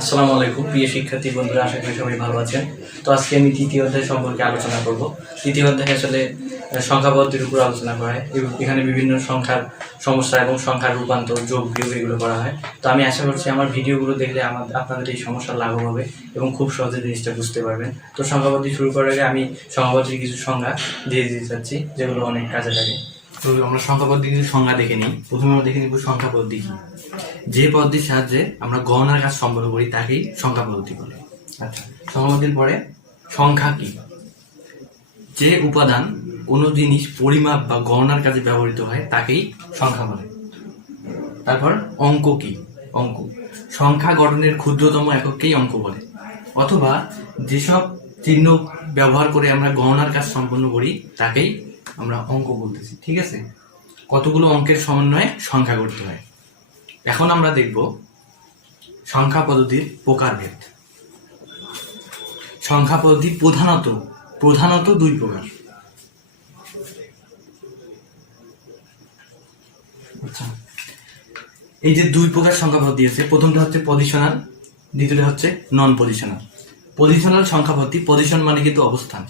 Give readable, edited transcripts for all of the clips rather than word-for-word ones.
আসসালামু আলাইকুম প্রিয় শিক্ষার্থী বন্ধুরা, আশা করি সবাই ভালো আছেন। তো আজকে আমি তৃতীয় অধ্যায় সম্পর্কে আলোচনা করব। তৃতীয় অধ্যায় আসলে সংখ্যা পদ্ধতির উপর আলোচনা করা হয়। এখানে বিভিন্ন সংখ্যার সমস্যা এবং সংখ্যার রূপান্তর, যোগ বিয়োগ এগুলো করা হয়। তো আমি আশা করছি আমার ভিডিওগুলো দেখলে আপনাদের এই সমস্যার লাঘব হবে এবং খুব সহজে জিনিসটা বুঝতে পারবেন। তো সংখ্যা পদ্ধতি শুরু করার আগে আমি সংখ্যা পদ্ধতির কিছু সংজ্ঞা দিয়ে দিতে চাচ্ছি, যেগুলো অনেক কাজে লাগে। তো আমরা সংখ্যা পদ্ধতির সংজ্ঞা দেখে নিই। প্রথমে আমরা দেখে নিব সংখ্যা পদ্ধতি কি। যে পদ্ধতির সাহায্যে আমরা গণনার কাজ সম্পন্ন করি তাকেই সংখ্যা পদ্ধতি বলে। আচ্ছা, সংখ্যা পদ্ধতির পরে সংখ্যা কি? যে উপাদান কোনো জিনিস পরিমাপ বা গণনার কাজে ব্যবহৃত হয় তাকেই সংখ্যা বলে। তারপর অঙ্ক কি? অঙ্ক সংখ্যা গঠনের ক্ষুদ্রতম একককেই অঙ্ক বলে, অথবা যেসব চিহ্ন ব্যবহার করে আমরা গণনার কাজ সম্পন্ন করি তাকেই আমরা অঙ্ক বলতেছি। ঠিক আছে, কতগুলো অঙ্কের সমন্বয়ে সংখ্যা গঠিত হয়। এখন আমরা দেখব সংখ্যা পদ্ধতির প্রকারভেদ। সংখ্যা পদ্ধতি প্রধানত দুই প্রকার। আচ্ছা, এই যে দুই প্রকার সংখ্যা পদ্ধতি আছে, প্রথমটা হচ্ছে পজিশনাল, দ্বিতীয়টা হচ্ছে নন পজিশনাল। পজিশনাল সংখ্যা পদ্ধতি, পজিশন মানে কিন্তু অবস্থান।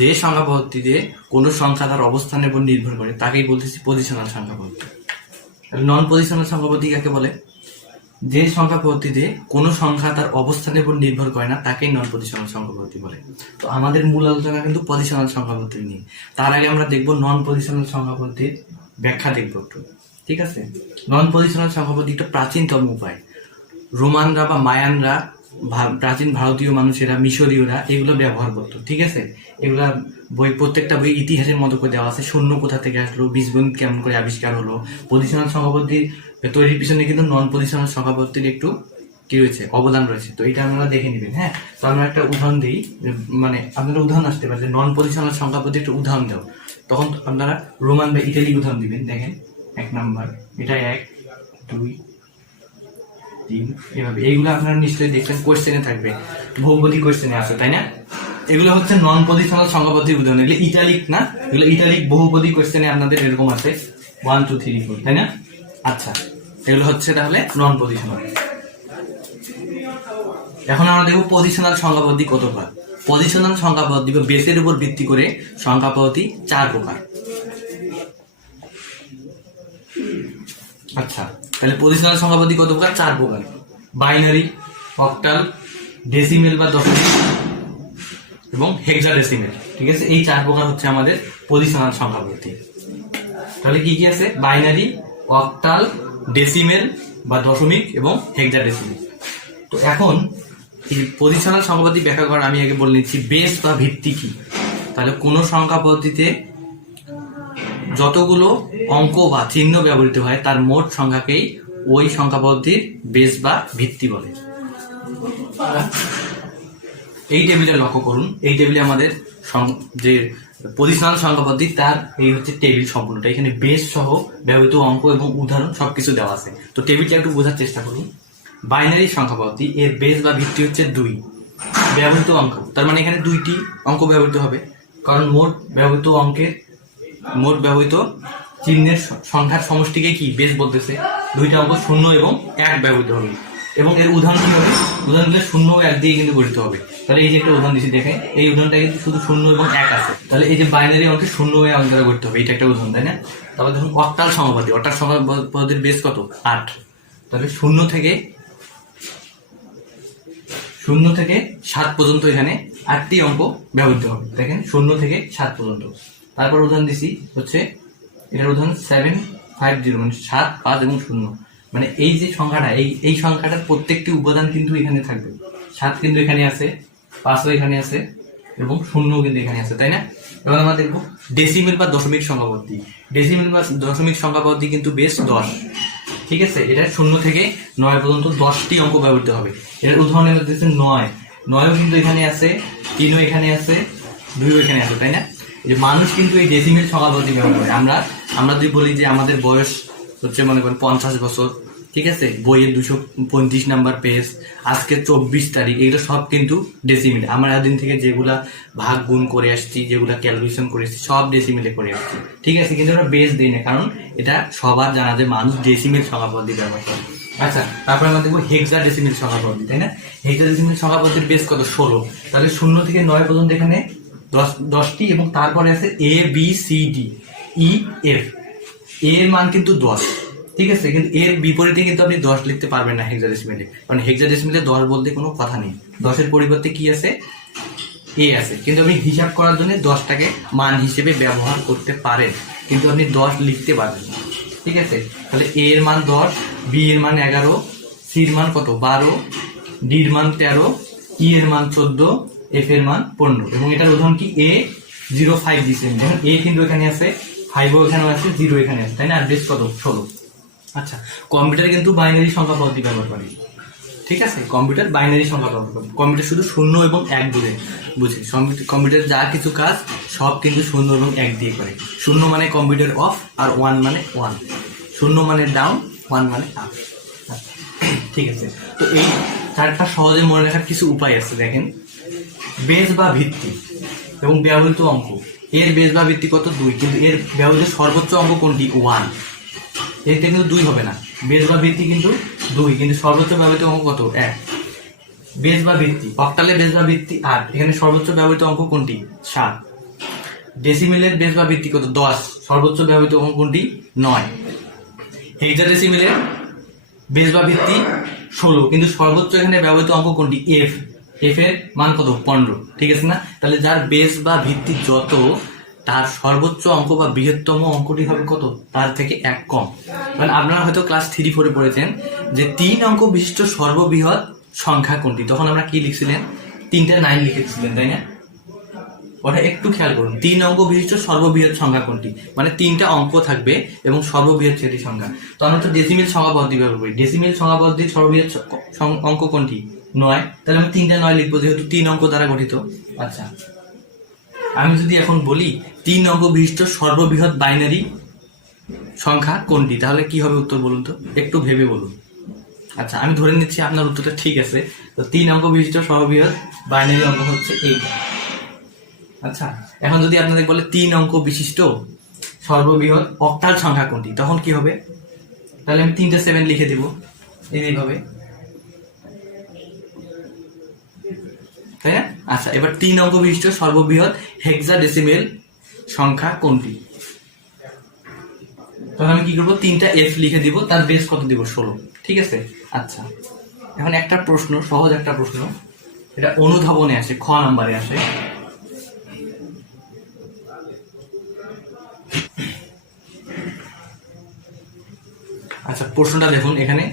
যে সংখ্যা পদ্ধতিতে কোনো সংখ্যা তার অবস্থানের উপর নির্ভর করে তাকেই বলতেছি পজিশনাল সংখ্যা পদ্ধতি। নন পজিশনাল সংখ্যা পদ্ধতি কাকে বলে? যে সংখ্যা পদ্ধতিতে কোনো সংখ্যা তার অবস্থানের উপর নির্ভর করে না তাকেই নন পজিশনাল সংখ্যা পদ্ধতি বলে। তো আমাদের মূল আলোচনা কিন্তু পজিশনাল সংখ্যা পদ্ধতি নিয়ে। তার আগে আমরা দেখব নন পজিশনাল সংখ্যা পদ্ধতির ব্যাখ্যা দেখব একটু। ঠিক আছে, নন পজিশনাল সংখ্যা পদ্ধতি একটা প্রাচীনতম উপায়। রোমানরা বা মায়ানরা, প্রাচীন ভারতীয় মানুষেরা, মিশরীয়রা এগুলো ব্যবহার করতো। ঠিক আছে, এগুলা প্রত্যেকটা বই ইতিহাসের মতো করে দেওয়া আছে। শূন্য কোথা থেকে আসলো, বীজগণিত কেমন করে আবিষ্কার হলো, পজিশনাল সংখ্যা পদ্ধতি তৈরির পিছনে কিন্তু নন পজিশনাল সংখ্যা পদ্ধতির একটু কি রয়েছে, অবদান রয়েছে। তো এটা আপনারা দেখে নেবেন। হ্যাঁ, তো আমরা একটা উদাহরণ দিই, মানে আপনারা উদাহরণ আসতে পারে যে নন পজিশনাল সংখ্যা পদ্ধতি একটা উদাহরণ দাও, তখন আপনারা রোমান বা ইটালিক উদাহরণ দিবেন। দেখেন 1 নাম্বার, এটা 1 2 3, এভাবে। এইগুলো আপনারা নিশ্চয়ই দেখবেন কোয়েশ্চেনে থাকবে, বহুপদী কোয়েশ্চেনে আছে, তাই না? এগুলো হচ্ছে নন পজিশনাল সংখ্যা পদ্ধতির উদাহরণ। এগুলো ইটালিক না, এগুলো ইটালিক বহুপদী কোয়েশ্চেনে আপনাদের এরকম আছে 1 2 3 4, তাই না? আচ্ছা, এগুলো হচ্ছে তাহলে নন পজিশনাল। এখন আমরা দেখব পজিশনাল সংখ্যা পদ্ধতি কত প্রকার। পজিশনাল সংখ্যা পদ্ধতি বা বেসের উপর ভিত্তি করে সংখ্যা পদ্ধতি 4 প্রকার। আচ্ছা, তাহলে পজিশনাল সংখ্যা পদ্ধতি কত প্রকার? 4 প্রকার। বাইনারি, অক্টাল, ডেসিমেল বা দশমিক এবং হেক্সাডেসিমেল। ঠিক আছে, এই 4 প্রকার হচ্ছে আমাদের পজিশনাল সংখ্যা পদ্ধতি। তাহলে কি কি আছে? বাইনারি, অক্টাল, ডেসিমেল বা দশমিক এবং হেক্সাডেসিমেল। তো এখন এই পজিশনাল সংখ্যা পদ্ধতি ব্যাখ্যা করার আমি আগে বলে নিচ্ছি বেস বা ভিত্তি কি। তাহলে কোন সংখ্যা পদ্ধতিতে যতগুলো অঙ্ক বা চিহ্ন ব্যবহৃত হয় তার মোট সংখ্যাকেই ওই সংখ্যা পদ্ধতির বেস বা ভিত্তি বলে। এই টেবিলে লক্ষ্য করুন, এই টেবিলে আমাদের যে পজিশনাল সংখ্যা পদ্ধতি তার এই হচ্ছে টেবিল সম্পূর্ণটা। এখানে বেস সহ ব্যবহৃত অঙ্ক এবং উদাহরণ সবকিছু দেওয়া আছে। তো টেবিলটা একটু বোঝার চেষ্টা করুন। বাইনারি সংখ্যা পদ্ধতি, এর বেস বা ভিত্তি হচ্ছে 2 ব্যবহৃত অঙ্ক। তার মানে এখানে 2টি অঙ্ক ব্যবহৃত হবে, কারণ মোট ব্যবহৃত চিহ্নের সংখ্যার সমষ্টিকে কি বেস বলতেছে। 2টা অঙ্ক 0 এবং 1 ব্যবহৃত হবে। এবং এর উদাহরণ কি হবে? উদাহরণ দিলে 0 ও 1 দিয়ে কিন্তু গঠিত হবে। তাহলে এই যে একটা উদাহরণ দিচ্ছি, দেখেন এই উদাহরণটা কিন্তু শুধু 0 এবং 1 আছে। তাহলে এই যে বাইনারি অঙ্কে 0 ও 1 দ্বারা গঠিত হবে, এটা একটা উদাহরণ, তাই না? তারপর দেখুন অক্টাল সংখ্যা পদ্ধতি। অক্টাল সংখ্যা পদ্ধতির বেস কত? 8। তাহলে 0 থেকে 7 পর্যন্ত এখানে 8টি অঙ্ক ব্যবহৃত হবে। দেখেন 0 থেকে 7 পর্যন্ত। তারপর উদাহরণ দিচ্ছি হচ্ছে এটার উদাহরণ 7 5 0, মানে 7 5 এবং 0। মানে এই যে সংখ্যাটা, এই সংখ্যাটার প্রত্যেকটি উপাদান কিন্তু এখানে থাকবে। 7 কিন্তু এখানে আছে, 5ও এখানে আছে এবং 0ও কিন্তু এখানে আছে, তাই না? এবার আমরা দেখবো ডেসিমেল বা দশমিক সংখ্যা পদ্ধতি। ডেসিমেল বা দশমিক সংখ্যা পদ্ধতি কিন্তু বেস 10। ঠিক আছে, এটা 0 থেকে 9 পর্যন্ত 10টি অঙ্ক ব্যবহৃত হবে। এর উদাহরণের মধ্যে 9ও কিন্তু এখানে আছে, 3ও এখানে আছে, 2ও এখানে আছে, তাই না? যে মানুষ কিন্তু এই ডেসিমেল সংখ্যা পদ্ধতি ব্যবহার করে। আমরা যদি বলি যে আমাদের বয়স হচ্ছে মনে করেন 50 বছর, ঠিক আছে, বইয়ের 235 নাম্বার পেজ, আজকে 24 তারিখ, এগুলো সব কিন্তু ডেসিমেল। আমরা এতদিন থেকে যেগুলা ভাগ গুণ করে আসছি, যেগুলা ক্যালকুলেশন করে আসছি, সব ডেসিমেলে করে আসছি। ঠিক আছে, কিন্তু আমরা বেস দিই না, কারণ এটা সবার জানা যে মানুষ ডেসিমেল সংখ্যা পদ্ধতি ব্যবহার করে। আচ্ছা, তারপরে আমরা দেখবো হেক্সাডেসিমেল সংখ্যা পদ্ধতি, তাই না? হেক্সাডেসিমেল সংখ্যা পদ্ধতির বেস কত? 16। তাহলে 0 থেকে 9 পর্যন্ত এখানে 10টি, এবং তারপরে আছে A B C D E F. এর মান কিন্তু 10, ঠিক আছে, কিন্তু এর বিপরীতে কিন্তু আপনি 10 লিখতে পারবেন না হেক্সাডেসিমেলে, কারণ হেক্সাডেসিমেলে 10 বলতে কোনো কথা নেই। 10-এর পরিবর্তে কি আছে? এ আছে। কিন্তু আপনি হিসাব করার জন্য 10টাকে মান হিসেবে ব্যবহার করতে পারেন, কিন্তু আপনি 10 লিখতে পারবেন না, ঠিক আছে? তাহলে এ এর মান 10, বি এর মান 11, সি এর মান কত? 12, ডি এর মান 13, ই এর মান 14, এফ এর মান 15। এবং এটার উদাহরণ কি? এ 05 দিচ্ছেন, দেখুন এ কিন্তু এখানে আছে, 5ও এখানে আছে, 0 এখানে আছে, তাই না? আর বেস কত? 16। আচ্ছা, কম্পিউটারে কিন্তু বাইনারি সংখ্যা পদ্ধতি ব্যবহার করে, ঠিক আছে? কম্পিউটার বাইনারি সংখ্যা ব্যবহার করে। কম্পিউটার শুধু 0 এবং 1 বুঝে। কম্পিউটার যা কিছু কাজ সব কিন্তু 0 এবং 1 দিয়ে করে। 0 মানে কম্পিউটার অফ, আর 1 মানে 1। 0 মানে ডাউন, 1 মানে আপ। ঠিক আছে, তো এই চারটা সহজে মনে রাখার কিছু উপায় আছে। দেখেন, বেস বা ভিত্তি এবং ব্যবহৃত অঙ্ক। এর বেস বা ভিত্তি কত? 2, কিন্তু এর ব্যবহৃত সর্বোচ্চ অঙ্ক কোনটি? 1। এতে কিন্তু 2 হবে না। বেস বা ভিত্তি কিন্তু 2, কিন্তু সর্বোচ্চ ব্যবহৃত অঙ্ক কত? 1। বেস বা ভিত্তি, অক্টালের বেস বা ভিত্তি 8, এখানে সর্বোচ্চ ব্যবহৃত অঙ্ক কোনটি? 7। ডেসিমেলের বেস বা ভিত্তি কত? 10, সর্বোচ্চ ব্যবহৃত অঙ্ক কোনটি? 9। হেক্সাডেসিমেলের বেস বা ভিত্তি 16, কিন্তু সর্বোচ্চ এখানে ব্যবহৃত অঙ্ক কোনটি? এফ। এফ এর মান কত? 15, ঠিক আছে না? তাহলে যার বেস বা ভিত্তি যত, তার সর্বোচ্চ অঙ্ক বা বৃহত্তম অঙ্কটি হবে কত? তার থেকে 1 কম। কারণ আপনারা হয়তো ক্লাস 3-4 পড়েছেন যে 3 অঙ্ক বিশিষ্ট সর্ববৃহৎ সংখ্যা কোনটি। তখন আমরা কি লিখছিলেন? 3টা 9 লিখেছিলেন, তাই না? ওটা একটু খেয়াল করুন। 3 অঙ্ক বিশিষ্ট সর্ববৃহৎ সংখ্যা কোনটি, মানে 3টা অঙ্ক থাকবে এবং সর্ববৃহৎ সেটি সংখ্যা। তো আমরা তো ডেসিমেল সংখ্যা পদ্ধতি ব্যবহার করি। ডেসিমেল সংখ্যা পদ্ধতির সর্ববৃহৎ অঙ্ক কোনটি? 9। তাহলে আমি 3টা 9 লিখবো, যেহেতু 3 অঙ্ক দ্বারা গঠিত। আচ্ছা, আমি যদি এখন বলি 3 অঙ্ক বিশিষ্ট সর্ববৃহৎ বাইনারি সংখ্যা কোনটি, তাহলে কি হবে উত্তর বলুন তো? একটু ভেবে বলুন। আচ্ছা, আমি ধরে নিচ্ছি আপনার উত্তরটা ঠিক আছে। তো 3 অঙ্ক বিশিষ্ট সর্ববৃহৎ বাইনারি অঙ্ক হচ্ছে এইটা। আচ্ছা, এখন যদি আপনাদের বলে 3 অঙ্ক বিশিষ্ট সর্ববৃহৎ অক্টাল সংখ্যা কোনটি, তখন কি হবে? তাহলে আমি 3টে 7 লিখে দেব এইভাবে, তাই না? আচ্ছা, এবার 3 অঙ্ক বিশিষ্ট সর্ববৃহৎ হেক্সাডেসিমেল সংখ্যা কোনটি? তখন আমি কি করবো? 3টা এফ লিখে দিব, তার বেস কত দিব? 16, ঠিক আছে? আচ্ছা, এখন একটা প্রশ্ন, সহজ একটা প্রশ্ন, এটা অনুধাবনে আসে, খ নাম্বারে আসে। আচ্ছা, প্রশ্নটা দেখুন এখানে,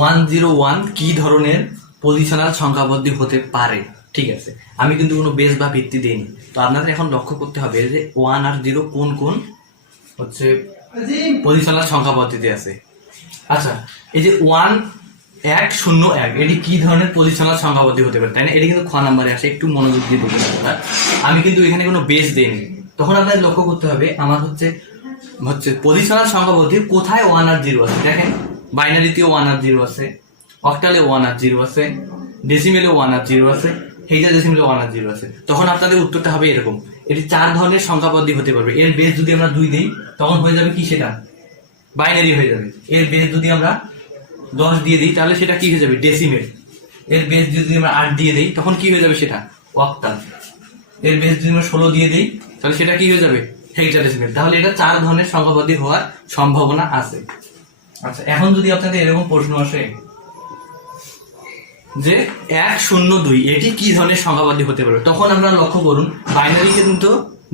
101 কি ধরনের পজিশনাল সংখ্যা পদ্ধতি হতে পারে? ঠিক আছে, আমি কিন্তু কোনো বেস বা ভিত্তি দেইনি। তো আপনাদের এখন লক্ষ্য করতে হবে যে 1 আর 0 কোন কোন হচ্ছে পজিশনাল সংখ্যা পদ্ধতি আছে। আচ্ছা, এই যে 1-1-0-1, এটি কি ধরনের পজিশনাল সংখ্যা পদ্ধতি হতে পারে, তাই না? এটি কিন্তু খ নাম্বারে আসে, একটু মনোযোগ দিয়ে দেখুন। আমি কিন্তু এখানে কোনো বেস দেইনি। তখন আপনাদের লক্ষ্য করতে হবে আমার হচ্ছে পজিশনাল সংখ্যা পদ্ধতি কোথায় 1 আর 0 আছে। দেখেন, বাইনারিতেও 1 আর 0 আছে, অক্টালে 1 আর 0 আছে, ডেসিমেলে 1 আর 0 আছে, হেক্সাডেসিমেলে 1 আর 0 আছে। তখন আপনাদের উত্তরটা হবে এরকম। এটি 4 ধরনের সংখ্যা পদ্ধতি হতে পারবে। এর বেস যদি আমরা 2 দিই, তখন হয়ে যাবে কি? সেটা বাইনারি হয়ে যাবে। এর বেস যদি আমরা 10 দিয়ে দিই, তাহলে সেটা কি হয়ে যাবে? ডেসিমেল। এর বেস যদি আমরা 8 দিয়ে দিই, তখন কি হয়ে যাবে? সেটা অক্টাল। এর বেস যদি আমরা 16 দিয়ে দিই, তাহলে সেটা কি হয়ে যাবে? হেক্সাডেসিমেল। তাহলে এটা 4 ধরনের সংখ্যা পদ্ধতি হওয়ার সম্ভাবনা আছে। আচ্ছা, এখন যদি আপনাদের এরকম প্রশ্ন আসে যে 1-0-2 এটি কি ধরনের সংখ্যা পদ্ধতি হতে পারে, তখন আমরা লক্ষ্য করুন, বাইনারিতে কিন্তু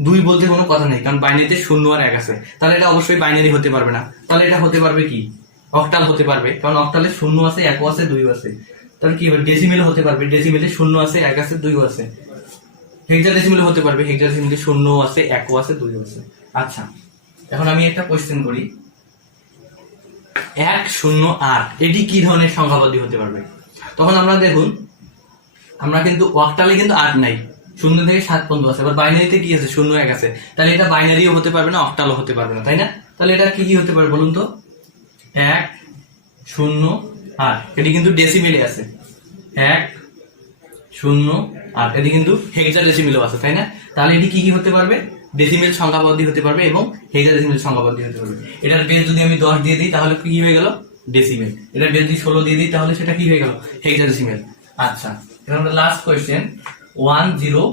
2 বলতে কোনো কথা নেই, কারণ বাইনারিতে 0 আর 1 আছে। তাহলে এটা অবশ্যই বাইনারি হতে পারবে না। তাহলে এটা হতে পারবে কি? অক্টাল হতে পারবে, কারণ অক্টালে 0 আছে, 1 আছে, 2 আছে। তাহলে কি হবে? ডেসিমেল হতে পারবে, ডেসিমেলে 0 আছে, 1 আছে, 2 আছে। হেক্সাডেসিমেল হতে পারবে, হেক্সাডেসিমেলে 0 আছে, 1 আছে, 2 আছে। আচ্ছা, এখন আমি একটা কোশ্চেন করি, 1-0-8 এটি কি ধরনের সংখ্যা পদ্ধতি হতে পারবে? তখন আমরা দেখুন, আমরা কিন্তু অক্টালে কিন্তু 8 নাই, 0 থেকে 7 পর্যন্ত আছে। এবার বাইনারিতে কি আছে? 0-1 আছে। তাহলে এটা বাইনারিও হতে পারবে না, অক্টালও হতে পারবে না, তাই না? তাহলে এটা কি কি হতে পারে বলুন তো? 1-0-8 এটি কিন্তু ডেসিমেলে আছে, 1-0-8 এটি কিন্তু হেক্সাডেসিমেলও আছে, তাই না? তাহলে এটি কি কি হতে পারবে? ডেসিমেল সংখ্যা পদ্ধতি হতে পারবে এবং হেক্সাডেসিমেল সংখ্যা পদ্ধতি হতে পারবে। এটার বেস যদি আমি 10 দিয়ে দিই, তাহলে কি হয়ে গেল? ডেসিমেল। এটা যদি 16 দিয়ে দিই তাহলে সেটা কি হয়ে গেল? হেক্সাডেসিমেল। আচ্ছা, এবার আমরা লাস্ট কোয়েশ্চেন 10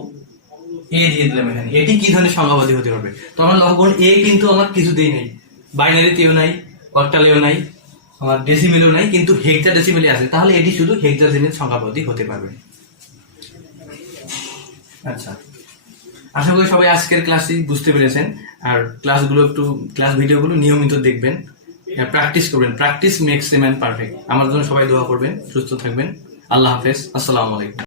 এ দিয়ে দিলাম এখানে। এটি কি ধরনের সংখ্যা পদ্ধতি হতে পারবে? তো আমার লক্ষ্য করুন, এ কিন্তু আমার কিছুতেই নেই, বাইনারিতেও নাই, অক্টালেও নাই, আমার ডেসিমেলেও নাই, কিন্তু হেক্সাডেসিমেলে আছে। তাহলে এটি শুধু হেক্সাডেসিমেল সংখ্যা পদ্ধতি হতে পারবে। আচ্ছা, আশা করি সবাই আজকের ক্লাসটি বুঝতে পেরেছেন। আর ক্লাস ভিডিওগুলো নিয়মিত দেখবেন, প্র্যাকটিস করবেন। Practice makes a man perfect. আমার জন্য সবাই দোয়া করবেন। সুস্থ থাকবেন। আল্লাহ হাফেজ। আসসালামু আলাইকুম।